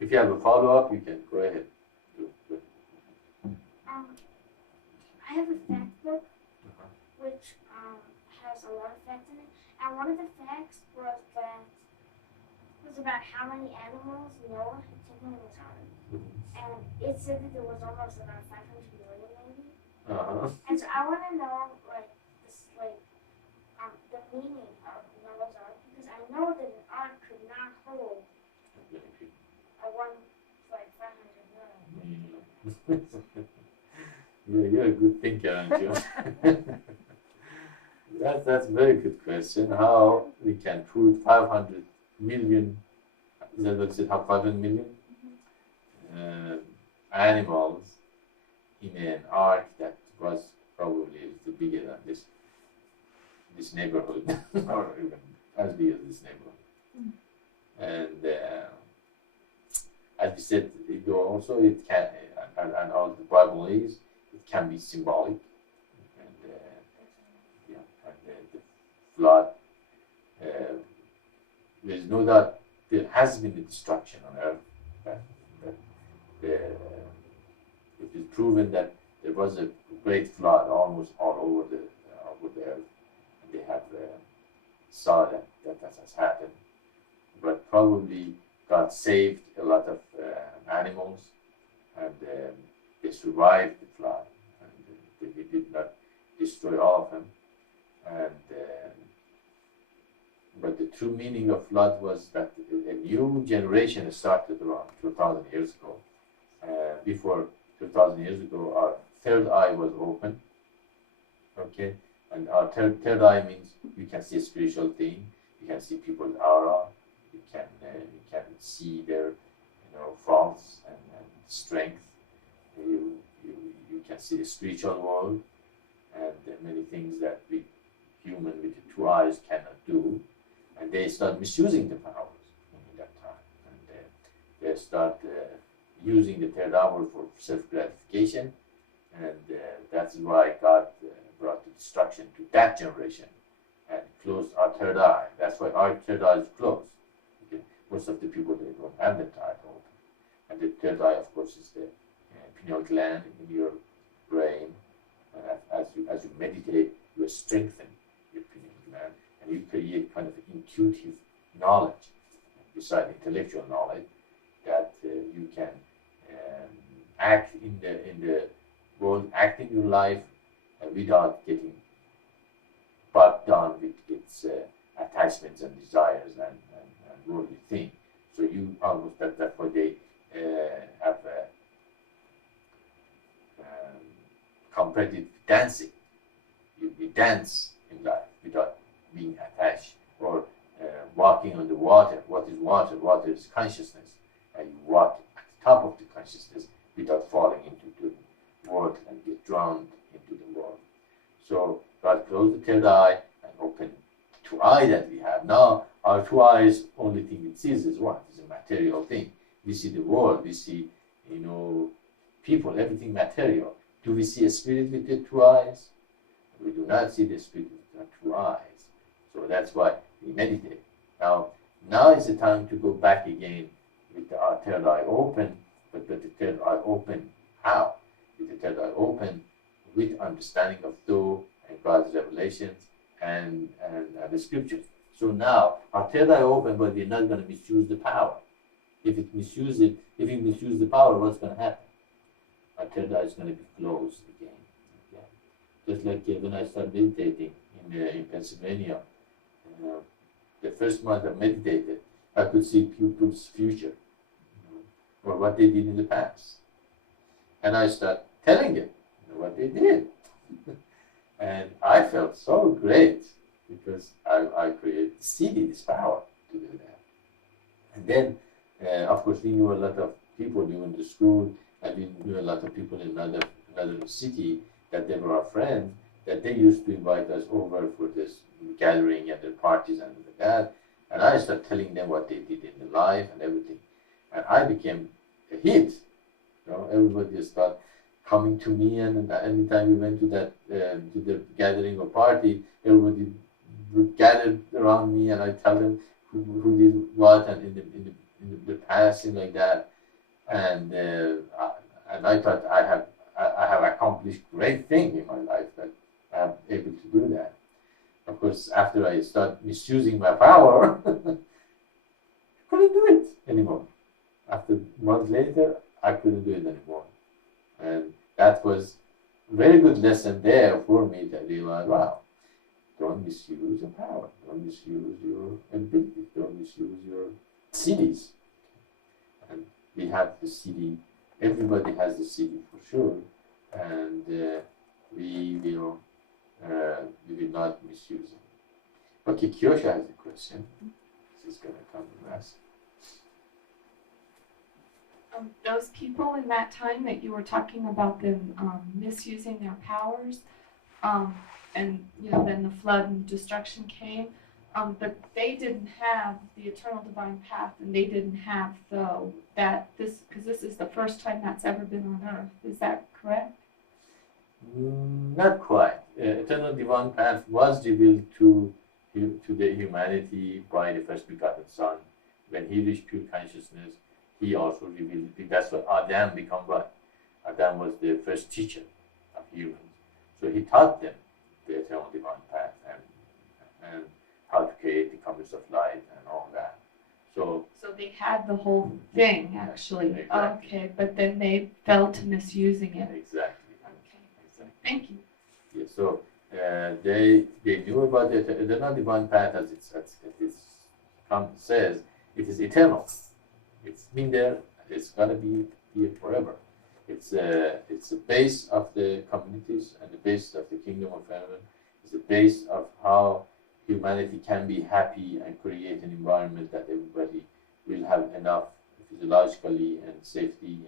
If you have a follow-up, you can go ahead. I have a fact book which has a lot of facts in it, and one of the facts was about how many animals Noah had taken in his ark, and it said that there was almost about 500 million maybe. And so I want to know the meaning of Noah's ark, because I know that an ark could not hold like 500 million. You're a good thinker, aren't you? That's a very good question. How we can put 500 million, is that what you said, how 500 million animals in an ark that was probably bigger than this neighborhood, or even as big as this neighborhood. And as we said, it can, and all the Bible is, it can be symbolic. And the flood, there is no doubt there has been a destruction on earth. It is proven that there was a great flood almost all over the earth, and they have saw that has happened. But probably God saved a lot of animals, and they survived the flood, and He did not destroy all of them. And but the true meaning of flood was that a new generation started around 2,000 years ago. Before 2,000 years ago, our third eye was open. Okay, and our third eye means you can see a spiritual thing, you can see people's aura, you can see their faults and strength. You can see the spiritual world and many things that we human with the two eyes cannot do. And they start misusing the powers in that time, and they start using the third eye for self-gratification, and that's why God brought the destruction to that generation and closed our third eye. That's why our third eye is closed. Okay? Most of the people, they don't have the third eye open. And the third eye, of course, is the pineal gland in your brain. And as you meditate, you strengthen your pineal gland, and you create kind of intuitive knowledge, beside intellectual knowledge, that you can act in the world, act in your life without getting bogged down with its attachments and desires and worldly things. So you almost, that's why they have competitive dancing. You dance in life without being attached, or walking on the water. What is water? Water is consciousness, and you walk at the top of the consciousness without falling into the world and get drowned into the world. So God closed the third eye and opened the two eyes that we have. Now our two eyes, only thing it sees is what? Is a material thing. We see the world, we see people, everything material. Do we see a spirit with the two eyes? We do not see the spirit with the two eyes. So that's why we meditate. Now is the time to go back again with our third eye open, but with the third eye open, how? With the third eye open, with understanding of Though and God's revelations and the scriptures. So now our third eye open, but we're not going to misuse the power. If we misuse the power, what's going to happen? Our third eye is going to be closed again. Okay? Just like when I started meditating in Pennsylvania, the first month I meditated, I could see people's future, or what they did in the past. And I started telling them what they did. And I felt so great, because I created this power to do that. And then, of course, we knew a lot of people during the school, and we knew a lot of people in another city that they were our friends, that they used to invite us over for this gathering and the parties and that. And I started telling them what they did in the life and everything. And I became a hit. Everybody started coming to me, and anytime we went to that to the gathering or party, everybody would gather around me, and I tell them who did what, and in the past, things like that, and I thought I have accomplished great thing in my life that I'm able to do that. Of course, after I start misusing my power, I couldn't do it anymore. After months later, I couldn't do it anymore, and that was a very good lesson there for me to realize, wow, don't misuse your power, don't misuse your ability, don't misuse your cities. And we have the city, everybody has the city for sure, and we will not misuse it. Okay, Kyosha has a question. This is going to come last. Those people in that time that you were talking about them misusing their powers, and then the flood and destruction came, but they didn't have the eternal divine path, and they didn't have because this is the first time that's ever been on earth. Is that correct? Not quite. Eternal divine path was revealed to the humanity by the first begotten Son. When he reached pure consciousness, he also revealed it. That's what Adam became what? Adam was the first teacher of humans. So he taught them the eternal divine path and how to create the commerce of light and all that. So they had the whole thing, actually. Exactly. Okay, but then they fell to misusing it. Exactly. Okay. Thank you. Yeah, so they knew about the eternal divine path as it says, it is eternal. It's been there. It's gonna be here forever. It's the base of the communities and the base of the kingdom of heaven. It's the base of how humanity can be happy and create an environment that everybody will have enough physiologically and safety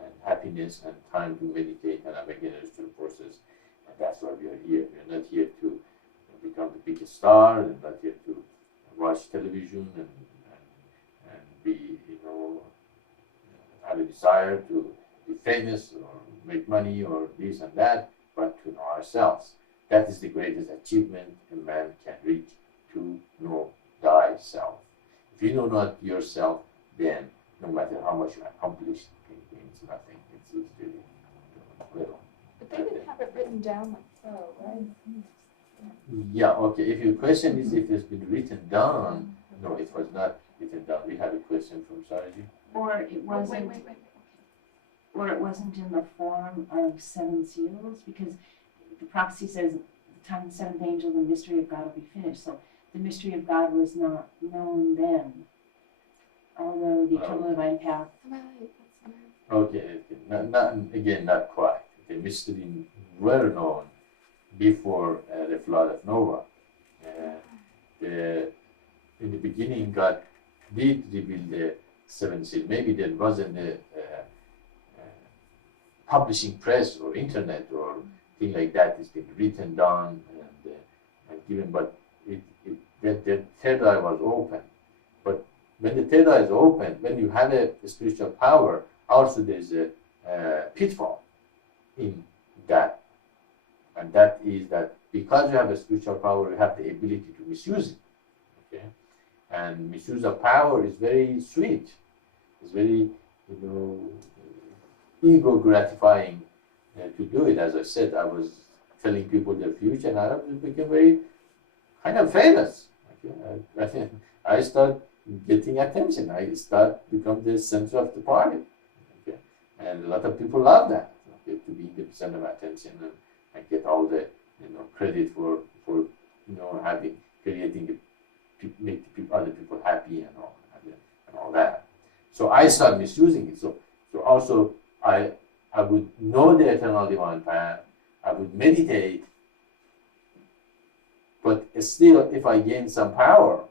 and happiness and time to meditate and awaken to the forces. And that's why we are here. We are not here to become the biggest star, and not here to watch television and be, have a desire to be famous or make money or this and that, but to know ourselves. That is the greatest achievement a man can reach, to know thyself. If you know not yourself, then no matter how much you accomplish, it means nothing. It's really little. But they didn't have it written down like so, right? Yeah, okay. If your question is if it's been written down, no, it was not written down. We have a question from Sarji. Or it wasn't. Wait. Or it wasn't in the form of 7 seals, because the prophecy says, the time of the seventh angel, the mystery of God will be finished. So the mystery of God was not known then, although the eternal divine path. Okay. Not quite. The mystery were known before the flood of Noah. In the beginning, God did reveal the 7 seals. Maybe there wasn't a publishing press or internet or thing like that. It's been written down and given, but the third eye was open. But when the third eye is open, when you have a spiritual power, also there's a pitfall in that. And that is that because you have a spiritual power, you have the ability to misuse it. Okay? And misuse of power is very sweet. It's very, ego gratifying to do it. As I said, I was telling people the future, and I became very kind of famous. Okay? I start getting attention. I start become the center of the party. Okay? And a lot of people love that. Okay? To be the center of attention and get all the credit for creating make other people happy and all that. So I start misusing it. So also I would know the eternal divine path. I would meditate, but still, if I gain some power,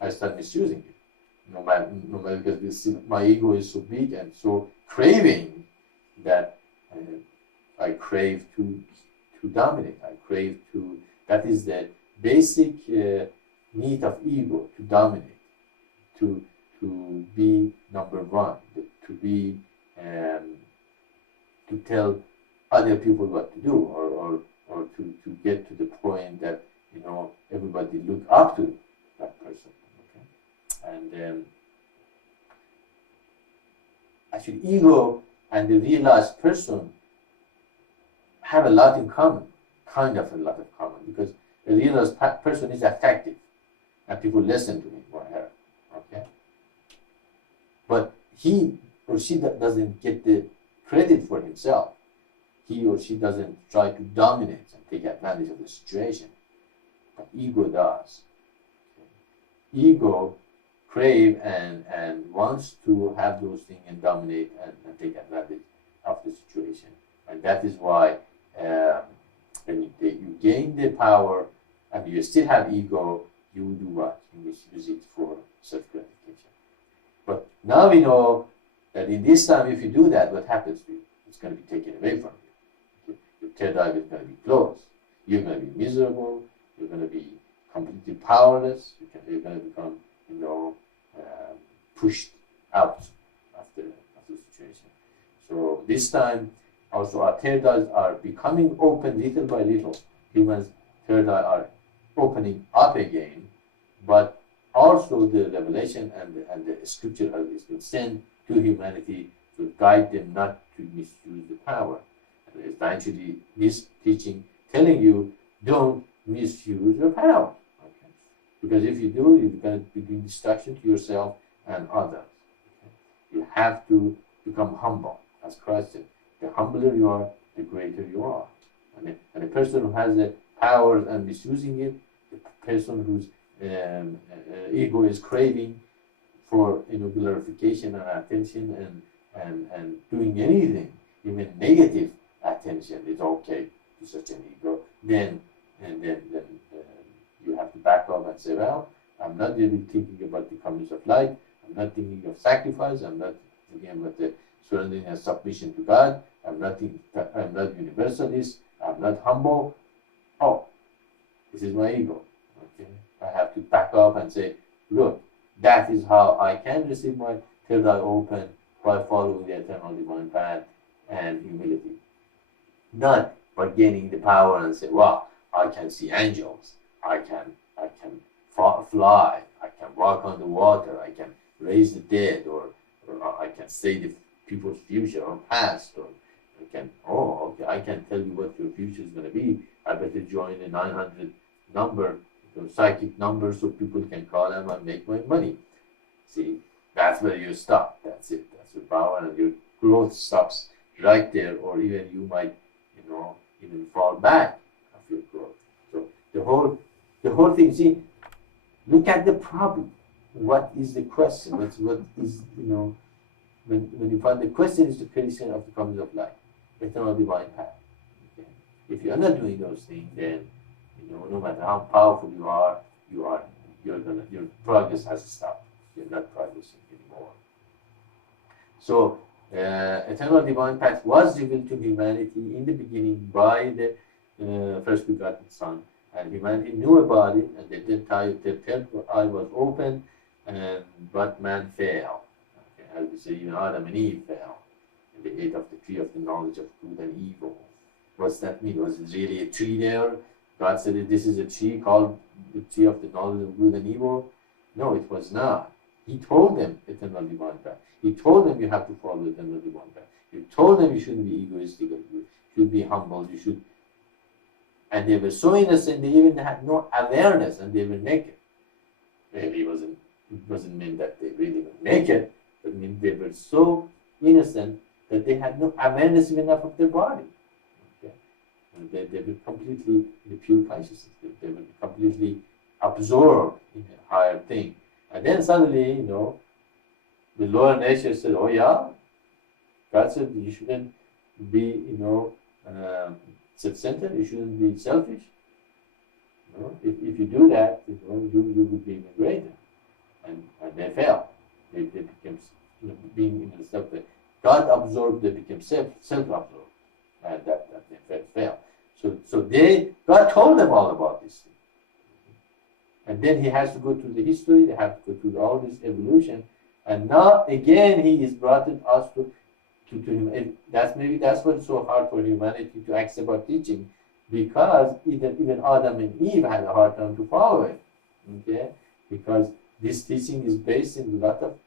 I start misusing it. No matter because my ego is so big and so craving that I crave to dominate. I crave to. That is the basic need of ego, to dominate, to be number one, to be to tell other people what to do, or to get to the point that everybody look up to that person. Okay? And actually, ego and the realized person have a lot in common, kind of a lot in common, because the realized person is attractive, and people listen to him or her. Okay, but he or she doesn't get the credit for himself. He or she doesn't try to dominate and take advantage of the situation. But ego does. Ego crave and wants to have those things and dominate and take advantage of the situation. And that is why when you gain the power and you still have ego, you do what? You misuse it for self-gratification. But now we know that in this time, if you do that, what happens to you? It's going to be taken away from you. Your third eye is going to be closed. You're going to be miserable. You're going to be completely powerless. You're going to become, pushed out of the situation. So this time, also our third eyes are becoming open little by little. Humans' third eye are opening up again, but also the revelation and the scripture has been sent to humanity to guide them not to misuse the power. And it's actually this teaching telling you don't misuse your power. Okay? Because if you do, you're going to bring destruction to yourself and others. Okay? You have to become humble, as Christ said. The humbler you are, the greater you are. And a person who has the power and misusing it, the person whose ego is craving for glorification and attention and doing anything, even negative attention is okay to such an ego, then you have to back up and say, well, I'm not really thinking about the comings of light, I'm not thinking of sacrifice, I'm not thinking about the surrendering and submission to God, I'm not universalist, I'm not humble. Oh, this is my ego. Okay, I have to back up and say, look, that is how I can receive my third eye open by following the eternal divine path and humility. Not by gaining the power and say, wow, I can see angels, I can fly, I can walk on the water, I can raise the dead, or I can say the people's future or past, or I can tell you what your future is going to be. I better join a 900 number, psychic number, so people can call them and make my money. See, that's where you stop. That's it. That's your power, and your growth stops right there, or even you might, even fall back of your growth. So the whole thing. See, look at the problem. What is the question? What is when you find the question is the creation of the comings of light, eternal divine path. Okay? If you are not doing those things, then no matter how powerful you are, your progress has stopped. You're not progressing anymore. So, eternal divine path was revealed to humanity in the beginning by the first begotten Son, and humanity knew about it, and the third eye was open, but man fell. Okay, as we say, even Adam and Eve fell, and they ate of the tree of the knowledge of good and evil. What's that mean? Was it really a tree there? God said that this is a tree called the tree of the knowledge of good and evil. No, it was not. He told them eternal divine path. He told them you have to follow eternal divine path. He told them you shouldn't be egoistic. You should be humble. You should. And they were so innocent. They even had no awareness, and they were naked. Maybe it wasn't meant that they really were naked, but they were so innocent that they had no awareness even of their body. They were completely in the pure consciousness. They were completely absorbed in a higher thing. And then suddenly, the lower nature said, oh yeah? God said you shouldn't be, self-centered, you shouldn't be selfish. If you do that, you will be even greater. And they fell. They became, being in the self. God absorbed, they became self-absorbed. And that they fell. So God told them all about this thing. And then he has to go through the history, they have to go through all this evolution, and now again he is brought us to him. And that's what's so hard for humanity to accept our teaching, because even Adam and Eve had a hard time to follow it. Okay? Because this teaching is based in a lot of,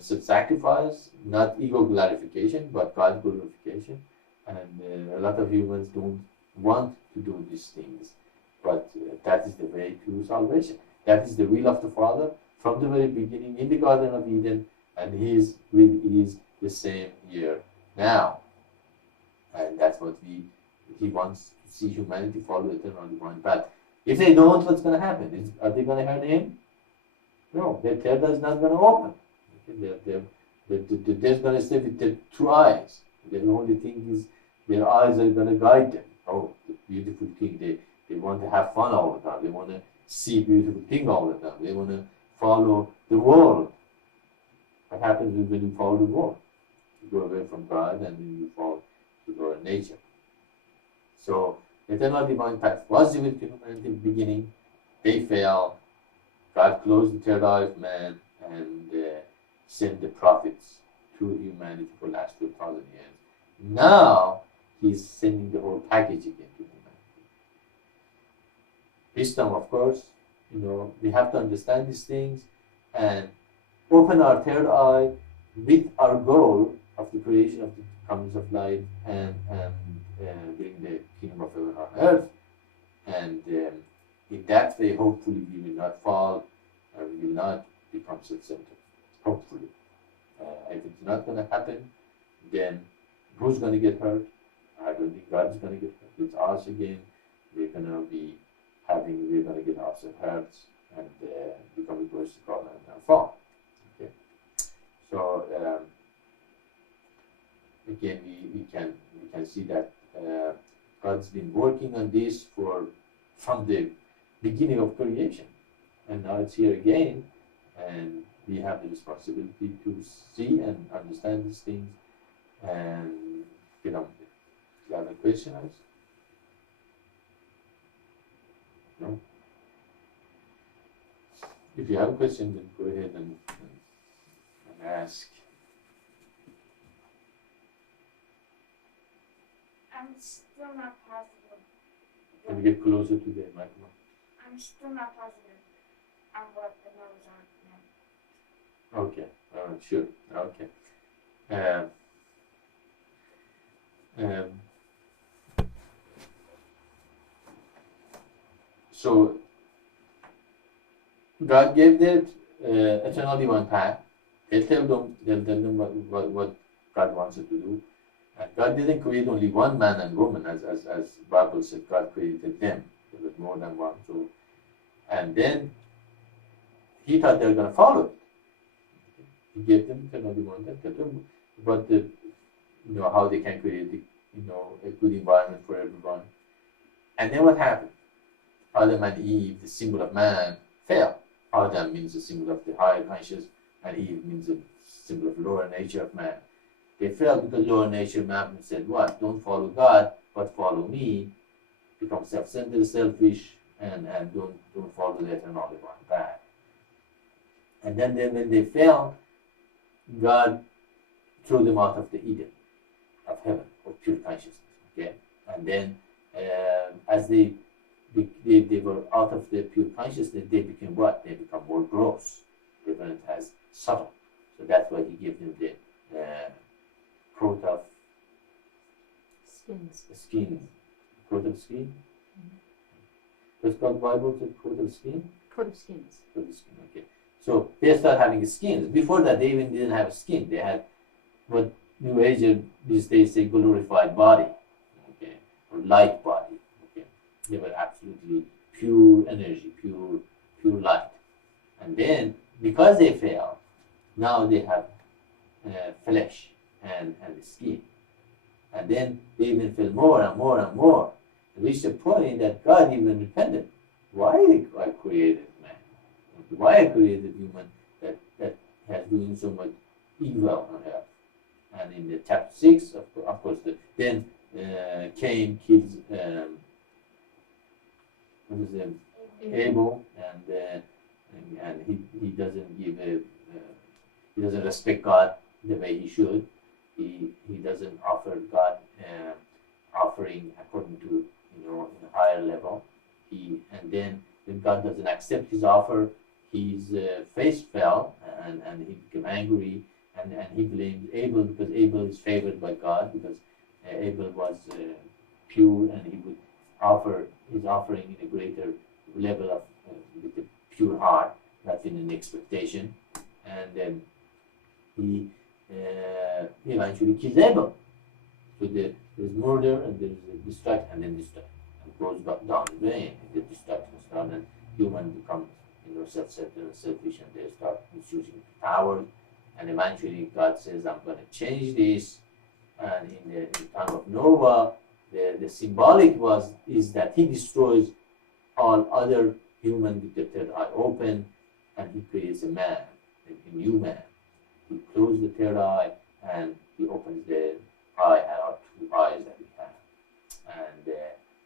self-sacrifice, not ego glorification, but God glorification. And a lot of humans don't want to do these things, but that is the way to salvation. That is the will of the Father from the very beginning in the Garden of Eden, and His will is the same here now. And that's what He wants to see humanity follow eternal divine path. If they don't, what's going to happen? Are they going to hurt Him? No, their third eye is not going to open. Okay? They're going to stay with their two eyes. The only thing is their eyes are going to guide them. Oh, the beautiful thing. They want to have fun all the time. They want to see beautiful thing all the time. They want to follow the world. What happens when you follow the world? You go away from God and then you fall to your nature. So, eternal divine path was given to humanity in the beginning. They fell. God closed the third eye of man and sent the prophets to humanity for the last 2,000 years. Now, He's sending the whole package again to humanity. Wisdom, of course, we have to understand these things and open our third eye with our goal of the creation of the comings of light and bring the kingdom of heaven on earth. And in that way, hopefully, we will not fall and we will not become self-centered. Hopefully. If it's not going to happen, then who's going to get hurt? I don't think God is going to get hurt. It's us again. We're going to get ourselves hurt and become egoistical and fall. Okay. So again, we can see that God's been working on this from the beginning of creation, and now it's here again, and we have the responsibility to see and understand these things and get on with it. You have a question, Alice? No? If you have a question, then go ahead and ask. I'm still not positive. Can you get closer to the microphone? I'm still not positive on what the numbers are. Okay, all right, sure, okay. So, God gave that eternal divine path. They'll tell them what God wants it to do. And God didn't create only one man and woman, as Bible said. God created them. There was more than one. So, and then He thought they were going to follow it. He gave them eternal divine path. But how they can create a good environment for everyone. And then what happened? Adam and Eve, the symbol of man, fell. Adam means the symbol of the higher conscious, and Eve means the symbol of lower nature of man. They fell because lower nature man said, what? Don't follow God, but follow me. Become self-centered, selfish, and don't follow the eternal divine path. And then when they fell, God threw them out of the Eden of heaven, of pure consciousness. Okay? And then as they were out of the pure consciousness, they became what? They become more gross. They weren't as subtle. So that's why He gave them the coat of skin. Coat of skin? What's called Bible? Coat of skin? Coat of skins. Coat of skin, okay. So they start having skins. Before that, they even didn't have skin. They had what New Age these days say glorified body, okay, or light body. Okay, they were absolutely pure energy, pure light. And then because they fell, now they have flesh and skin. And then they even fell more and more and more. And reached a point that God even repented. Why I created man? Why I created human that has doing so much evil on earth? And in the chapter 6, of course, then Cain kills Abel, and he doesn't give he doesn't respect God the way he should. He doesn't offer God offering according to in a higher level. And then when God doesn't accept his offer, his face fell, and he became angry, and he blamed Abel, because Abel is favored by God, because Abel was pure, and he would offer his offering in a greater level of with a pure heart, not in an expectation, and then he eventually kills Abel. So there's murder, and there's destruction, and then destruction, and goes back down the drain. The destruction starts, and human becomes self-centered and selfish, and they start misusing power, and eventually God says, I'm going to change this. And in the time of Noah, the symbolic is that he destroys all other human with the third eye open, and he creates a man, a new man. He closes the third eye, and he opens the eye, and our two eyes that we have. And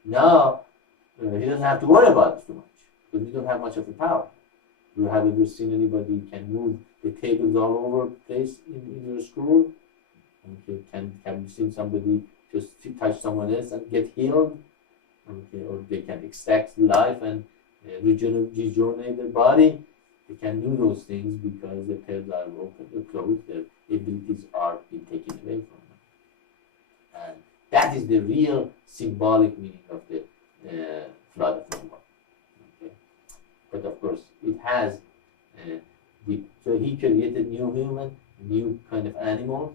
now he doesn't have to worry about this too much, because we don't have much of the power. You have ever seen anybody can move the tables all over the place in your school? Okay, can you see somebody just touch someone else and get healed? Okay, or they can extract life and rejuvenate their body. They can do those things because the third eye are open, or closed. Their abilities are being taken away from them, and that is the real symbolic meaning of the flood of Noah. Okay, but of course it has. So he created new human, new kind of animals.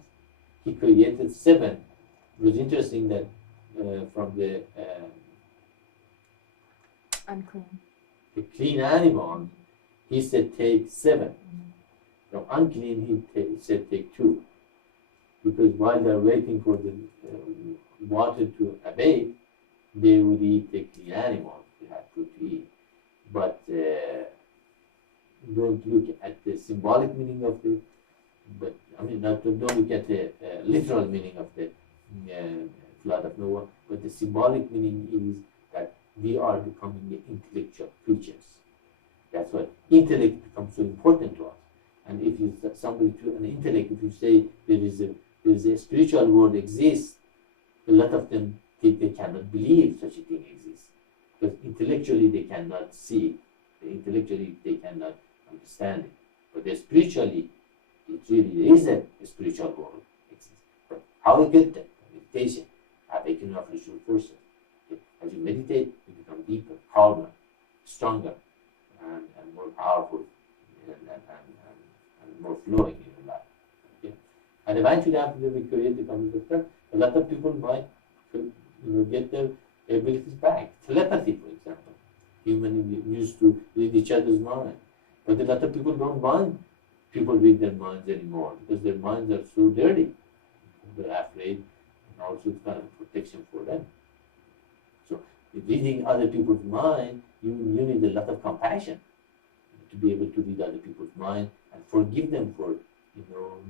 He created 7. It was interesting that from the Unclean. clean animal, he said take 7. From unclean, he said take 2. Because while they're waiting for the water to abate, they would eat the clean animals. They had food to eat. But don't look at the symbolic meaning of the, but I mean, don't look at the literal meaning of the flood of Noah, but the symbolic meaning is that we are becoming intellectual creatures. That's why intellect becomes so important to us. And if you somebody to an intellect, if you say there is a spiritual world exists, a lot of them they cannot believe such a thing exists, because intellectually they cannot see it. Intellectually they cannot understand it, but spiritually it really is a spiritual world exists. But how you get that? Meditation, awakening of ritual forces. Okay? As you meditate, you become deeper, calmer, stronger, and more powerful, and more flowing in your life. Okay? And eventually, after we create the concept, a lot of people might get their abilities back. Telepathy, for example. Humans used to read each other's mind. But a lot of people don't want people read their minds anymore, because their minds are so dirty. They're afraid, and also it's kind of protection for them. So reading other people's mind, you need a lot of compassion to be able to read other people's mind and forgive them for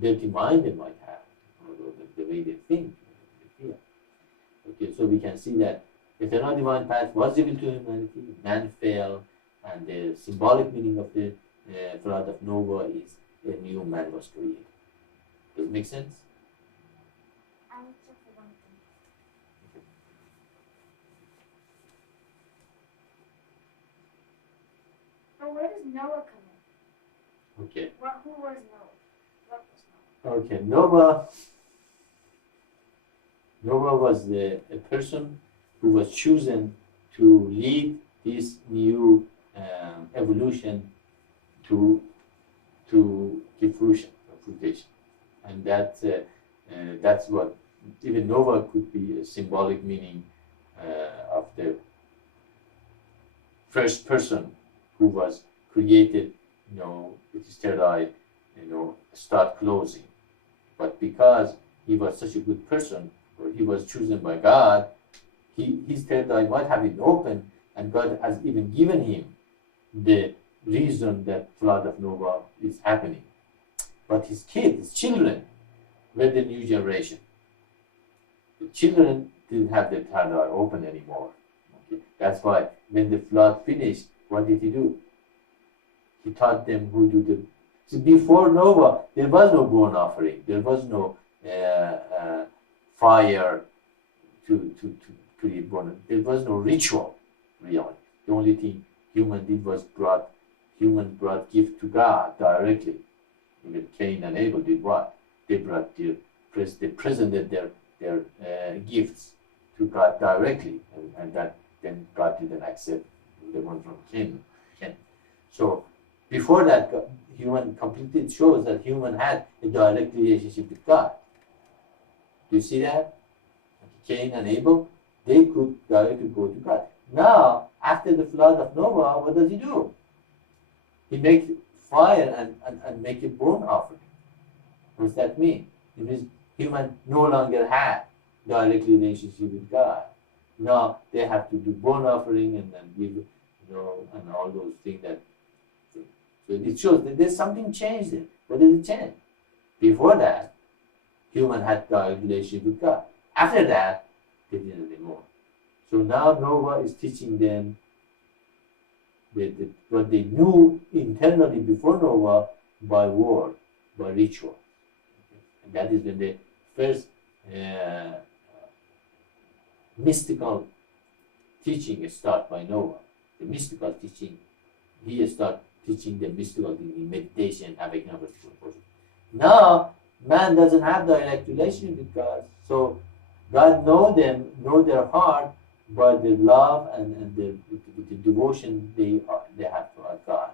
dirty mind they might have, or the way they think, they feel. Okay, so we can see that the eternal divine path was revealed to humanity. Man fell, and the symbolic meaning of the flood of Noah is a new man was created. Does it make sense? Except for one thing. But where does Noah come in? Okay. Who was Noah? What was Noah? Okay, Noah was a person who was chosen to lead this new evolution to give fruition, and that's what even Noah could be a symbolic meaning of the first person who was created, with his third eye, start closing. But because he was such a good person, or he was chosen by God, his third eye might have been open, and God has even given him the reason that flood of Noah is happening. But his children, were the new generation. The children didn't have their third eye open anymore. Okay? That's why when the flood finished, what did he do? He taught them who do the. So before Noah, there was no burnt offering. There was no fire to create burnt. There was no ritual, really. The only thing human did was brought humans brought gift to God directly. Even Cain and Abel did what? They brought they presented their gifts to God directly, and that then God didn't accept the one from Cain. So before that, human completely, it shows that human had a direct relationship with God. Do you see that? Cain and Abel, they could directly go to God. Now, after the flood of Noah, what does he do? He makes fire and make a burnt offering. What does that mean? It means human no longer had direct relationship with God. Now they have to do burnt offering and then give, and all those things that. So it shows that there's something changed there. What did it change? Before that, human had direct relationship with God. After that, they didn't anymore. So now Noah is teaching them what they knew internally before Noah by word, by ritual. And that is when the first mystical teaching starts by Noah. The mystical teaching, he starts teaching the mystical thing in meditation, having never before. Now, man doesn't have direct relationship with God, so God know their heart by the love and the devotion they have to God.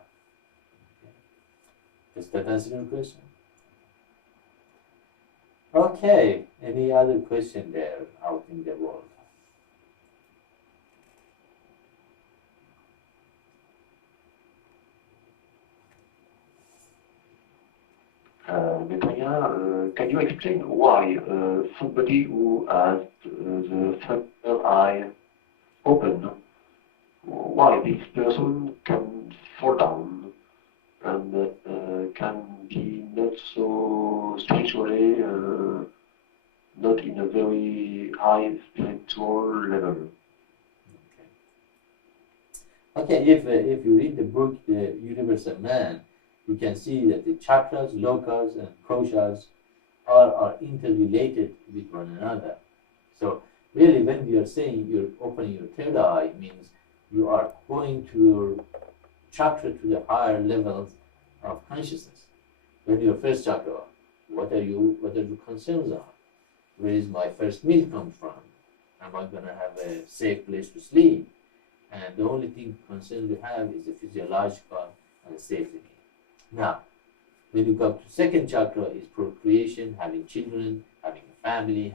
Does that answer your question? Okay, any other question there out in the world? Maitreya, can you explain why somebody who has the third eye open, why this person can fall down and can be not so spiritually, not in a very high spiritual level? Okay, if you read the book, The Universal Man, you can see that the chakras, lokas, and koshas are interrelated with one another. So really, when we are saying you're opening your third eye, means you are going to your chakra to the higher levels of consciousness. When your first chakra, what are your concerns are? Where is my first meal come from? Am I going to have a safe place to sleep? And the only thing concern you have is the physiological and the safety need. Now, when you go to second chakra, is procreation, having children, having a family,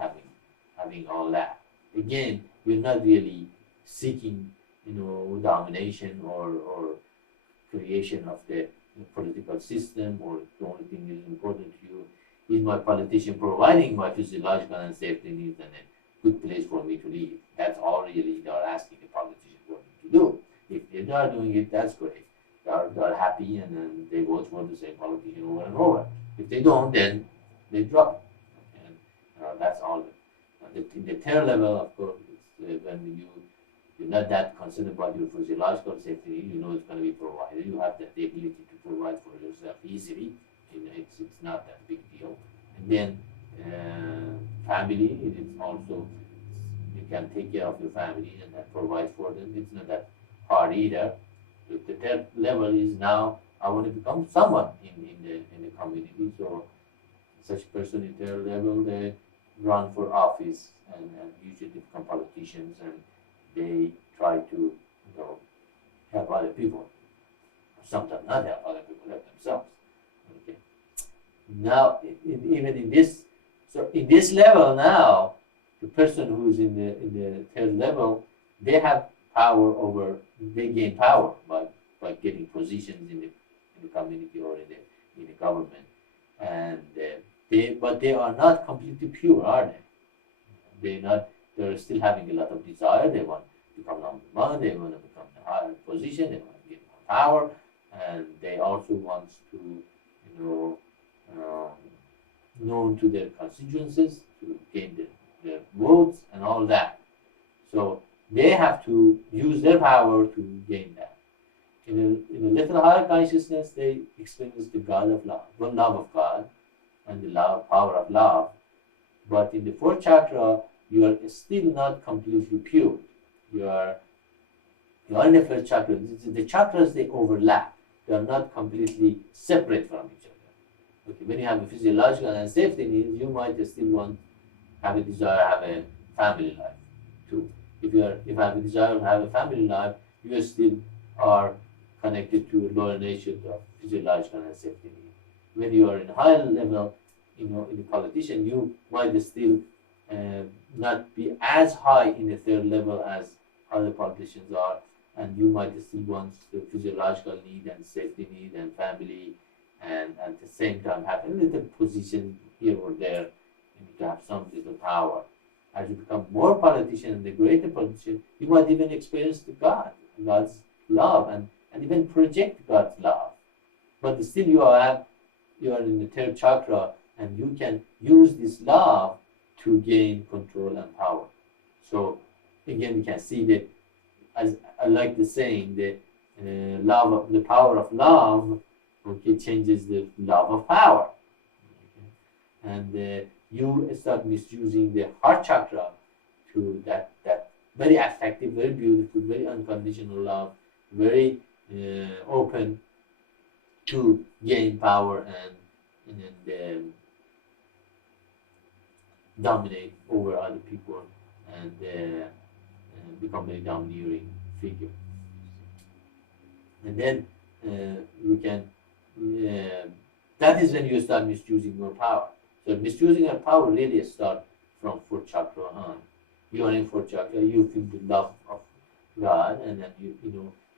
having all that. Again, we're not really seeking, domination or creation of the political system, or the only thing that is important to you is my politician providing my physiological and safety needs and a good place for me to live. That's all really they're asking the politician what to do. If they're not doing it, that's great. They're happy and then they vote for the same politician over and over. If they don't, then they drop it. And that's all. In the third level, of course, when you're not that concerned about your physiological safety, you know it's going to be provided. You have the ability to provide for yourself easily. It's not that big deal. And then family, it is also, you can take care of your family and provide for them. It's not that hard either. The third level is now I want to become someone in the community. So such person in third level, they run for office and usually become politicians, and they try to help other people. Sometimes not help other people, help themselves. Okay. Now, even in this level now, the person who's in the third level, they have power over. They gain power by getting positions in the community or in the government, and but they are not completely pure, are they? They're still having a lot of desire. They want to become number one. They want to become in a higher position. They want to get more power, and they also want to, known to their constituencies to gain their votes and all that. So they have to use their power to gain that. In a little higher consciousness, they experience the God of love, the love of God, and the power of love. But in the fourth chakra, you are still not completely pure. You are in the first chakra. The chakras, they overlap. they are not completely separate from each other. Okay, when you have a physiological and safety needs, you might still want have a desire to have a family life too. If you have a desire to have a family life, you still are connected to a lower nature of physiological and safety needs. When you are in a higher level, in a politician, you might still not be as high in the third level as other politicians are, and you might still want the physiological need and safety need and family, and at the same time have a little position here or there, and to have some little power. As you become more politician and the greater politician, you might even experience God's love, and even project God's love. But still you are in the third chakra, and you can use this love to gain control and power. So again, we can see that, as I like the saying, the the power of love, okay, changes the love of power. Okay? And you start misusing the heart chakra to that very affective, very beautiful, very unconditional love, very open to gain power and dominate over other people and become a domineering figure. And then you can, that is when you start misusing your power. So misusing your power really starts from fourth chakra on. You are in fourth chakra, you feel the love of God, and then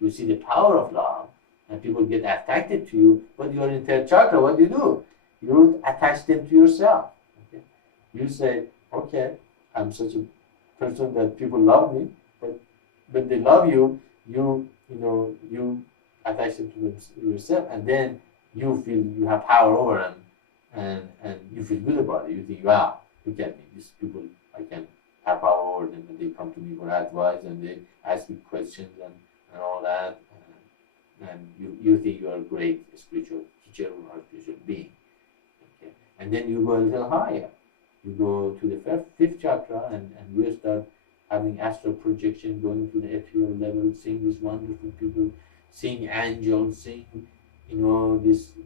you see the power of love, and people get attracted to you, but you are in third chakra, what do? You attach them to yourself. Okay? You say, okay, I'm such a person that people love me, but when they love you, you attach them to yourself, and then you feel you have power over them, and you feel good about it. You think, wow, look at me, these people, I can have power over them, and they come to me for advice, and they ask me questions and all that, and you think you are a great spiritual teacher or spiritual being. Okay? And then you go a little higher. You go to the fifth chakra, and you start having astral projection, going to the ethereal level, seeing these wonderful people, seeing angels, seeing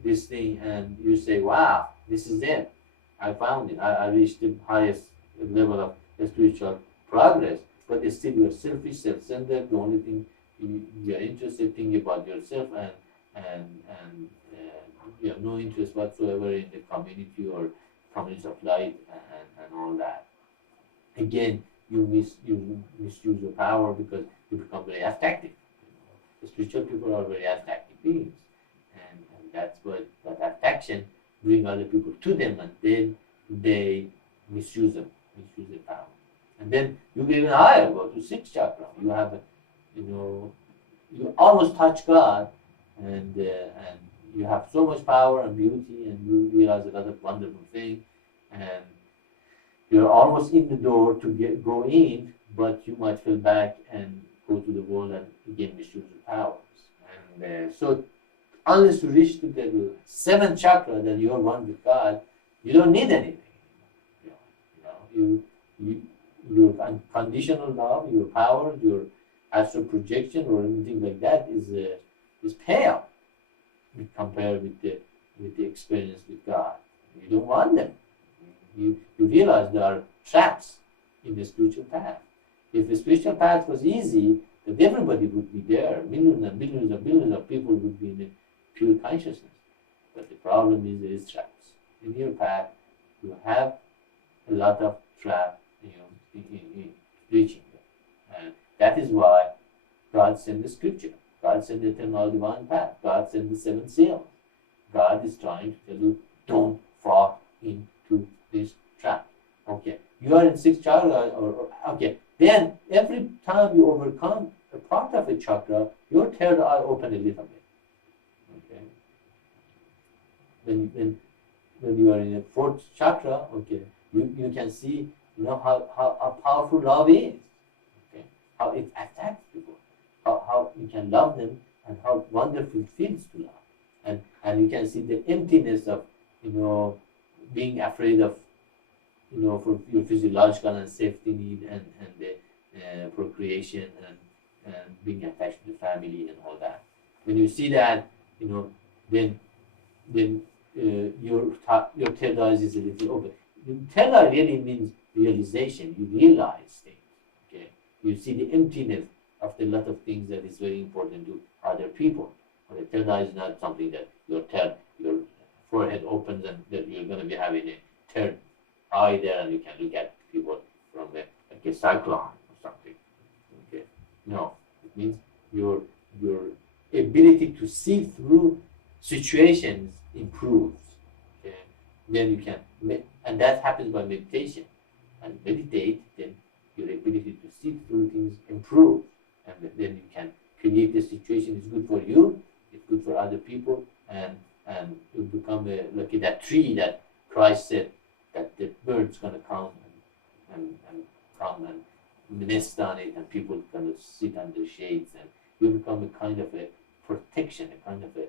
this thing, and you say, wow, this is it. I found it. I reached the highest level of spiritual progress. But it's still you're selfish, self-centered. The only thing you're interested in thinking about yourself, and you have no interest whatsoever in the community or communities of light and all that. Again, you misuse your power because you become very attractive. The spiritual people are very attractive beings, and that's what that attraction bring other people to them, and then they misuse their power. And then you get even higher, go to sixth chakra. You have you almost touch God, and you have so much power and beauty, and you realize a lot of wonderful things, and you're almost in the door to go in, but you might fall back and go to the wall and again misuse your powers. And so unless you reach to the seventh chakra, that you are one with God, you don't need anything. Your unconditional love, your power, your astral projection, or anything like that is pale compared with the experience with God. You don't want them. You realize there are traps in the spiritual path. If the spiritual path was easy, then everybody would be there. Millions and billions and billions of people would be in the pure consciousness. But the problem is there is traps. In your path, you have a lot of traps in reaching them. And that is why God sent the scripture. God sent the eternal divine path. God sent the seven seals. God is trying to tell you, don't fall into this trap. Okay, you are in sixth chakra, okay. Then every time you overcome a part of a chakra, your third eye open a little bit. Okay. When you are in the fourth chakra, okay, you can see how powerful love is. Okay, how it attacks people, how you can love them, and how wonderful it feels to love, and you can see the emptiness of being afraid of for your physiological and safety need and the procreation and being attached to the family and all that. When you see that, then your third eye is a little open. The third eye really means realization. You realize things. Okay, you see the emptiness of a lot of things that is very important to other people. But the third eye is not something that your forehead opens and that you're going to be having a third eye there and you can look at people from like a cyclone or something. Okay, no, it means your ability to see through situations improves. Okay, then you can, and that happens by meditation. And meditate, then your ability to see through things improves, and then you can create a situation is good for you, it's good for other people, and you become like that tree that Christ said that the bird's going to come and come and nest on it, and people kind of sit under shades, and you become a kind of a protection, a kind of a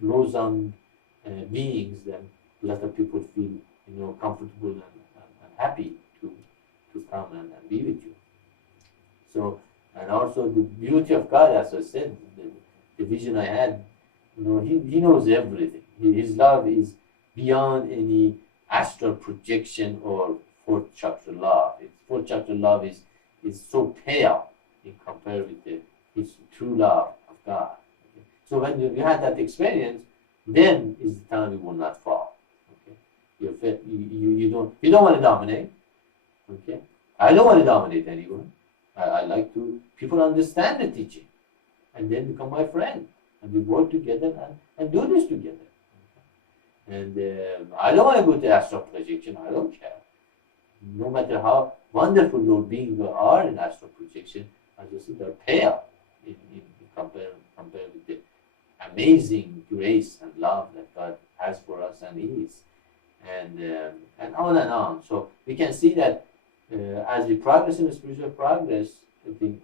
blossom beings. Then a lot of people feel comfortable and happy to come and be with you. So, and also the beauty of God, as I said, the vision I had, He knows everything. His love is beyond any astral projection or fourth chakra love. Fourth chakra love is so pale in compared with His true love of God. Okay? So when you had that experience, then is the time you will not fall. Okay? You don't want to dominate. Okay, I don't want to dominate anyone. I like to people understand the teaching, and then become my friend, and we work together and do this together. Okay? And I don't want to go to astral projection. I don't care. No matter how wonderful your beings are in astral projection, as you see, they're pale in compared with the amazing grace and love that God has for us and is, and on and on. So we can see that as we progress in spiritual progress,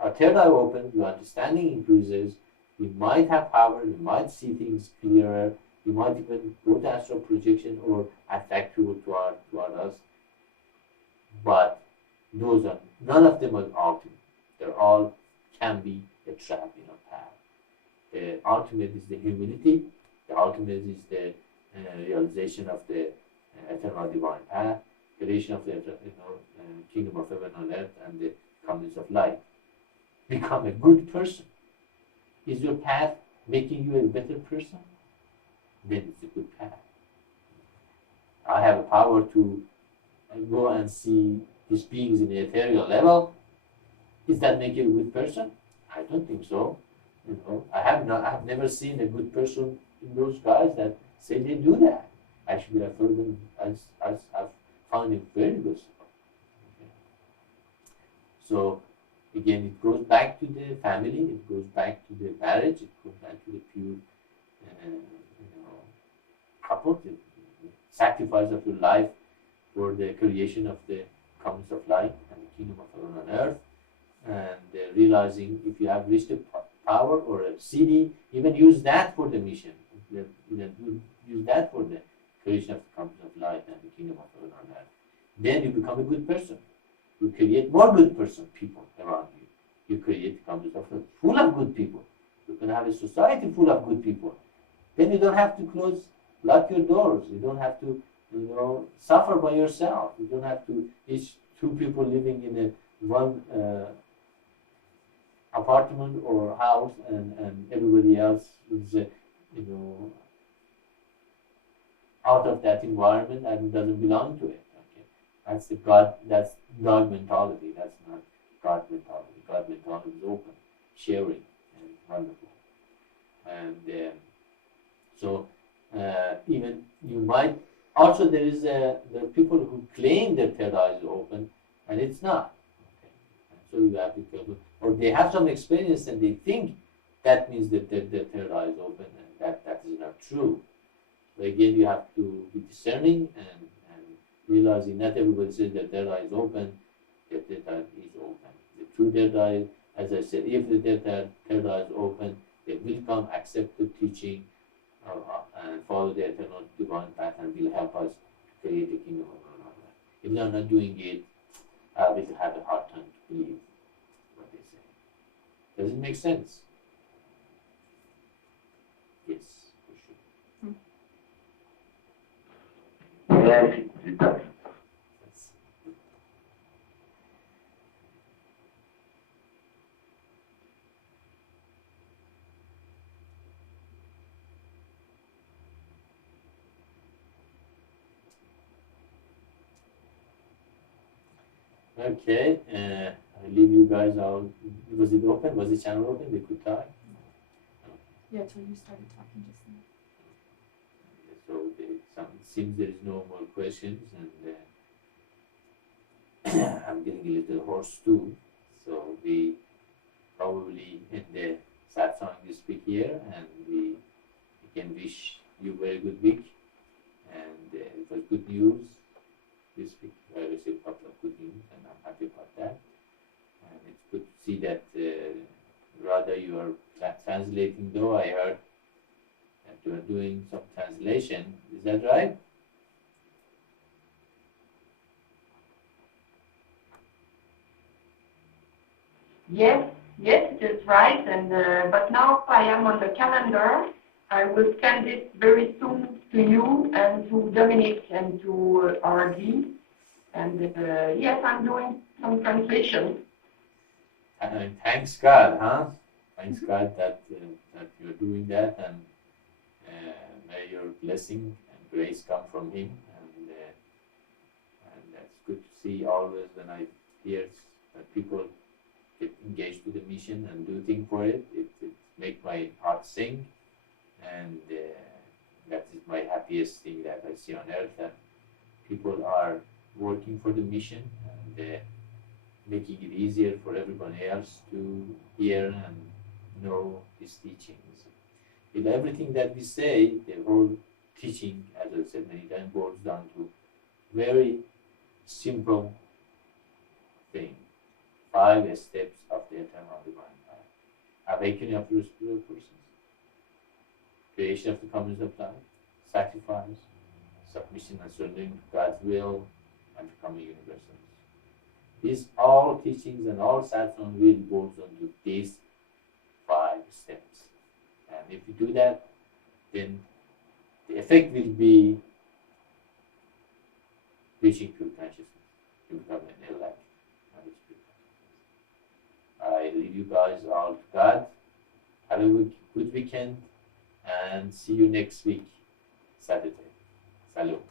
our third eye opens, your understanding increases, we might have power, we might see things clearer, we might even go to astral projection or attract people toward us. But none of them are ultimate. They're all can be a trap in our path. The ultimate is the humility. The ultimate is the realization of the eternal divine path, creation of the kingdom of heaven on earth, and the comings of light. Become a good person. Is your path making you a better person? Then it's a good path. I have a power to go and see these beings in the ethereal level. Does that make you a good person? I don't think so. I have never seen a good person in those guys that say they do that. Actually, I've heard them I've found them very good. Okay. So again, it goes back to the family, it goes back to the marriage, it goes back to the pure couple, the sacrifice of your life for the creation of the comings of light and the kingdom of heaven on earth, and realizing if you have reached a power or a CD, even use that for the mission. Use that for the creation of the comings of light and the kingdom of heaven on earth. Then you become a good person. You create more good people around you. You create comings of heaven full of good people. You're going to have a society full of good people. Then you don't have to lock your doors. You don't have to suffer by yourself. You don't have to each two people living in one apartment or house, and everybody else is out of that environment and doesn't belong to it. Okay, that's dog mentality. That's not God mentality. God mentality is open, sharing, and wonderful. And so even you might also there are people who claim their third eye is open and it's not. Okay, and so you have to be careful. Or they have some experience and they think that means that their third eye is open, and that is not true. So again, you have to be discerning and realizing not everybody says that their eye is open, that their third eye is open. The true third eye, as I said, if the third eye is open, they will come, accept the teaching, and follow the eternal divine path, and will help us create the kingdom of God. If they are not doing it, we will have a hard time to believe what they say. Does it make sense? Yes, it does. Okay, I leave you guys out. Was it open? Was the channel open? They could talk? Yeah, till you started talking just now. So it seems there is no more questions, and I'm getting a little hoarse too. So we probably end the Satsang this week here, and we can wish you a very good week. And it was good news this week. I received a couple of good news, and I'm happy about that. And it's good to see that rather you are translating, though I heard that you are doing some translation. Is that right? Yes, yes, it is right. And but now I am on the calendar. I will send it very soon to you and to Dominic and to RD. And yes, I'm doing some translation. Thanks God, huh? Thanks God that that you're doing that, and may your blessing and grace come from Him, and that's good to see always when I hear that people get engaged with the mission and do things for it. It makes my heart sing, and that is my happiest thing that I see on earth, that people are working for the mission and making it easier for everyone else to hear and know His teachings. In everything that we say, the whole teaching, as I said many times, boils down to very simple thing. 5 steps of the eternal divine path. Awakening of your spiritual persons, creation of the commons of life, sacrifice, submission and surrendering to God's will, and becoming universals. These all teachings and all satsang really boils down to these 5 steps. And if you do that, then the effect will be reaching pure consciousness. You become an elect. I leave you guys all to God. Have a good weekend, and see you next week, Saturday. Salut.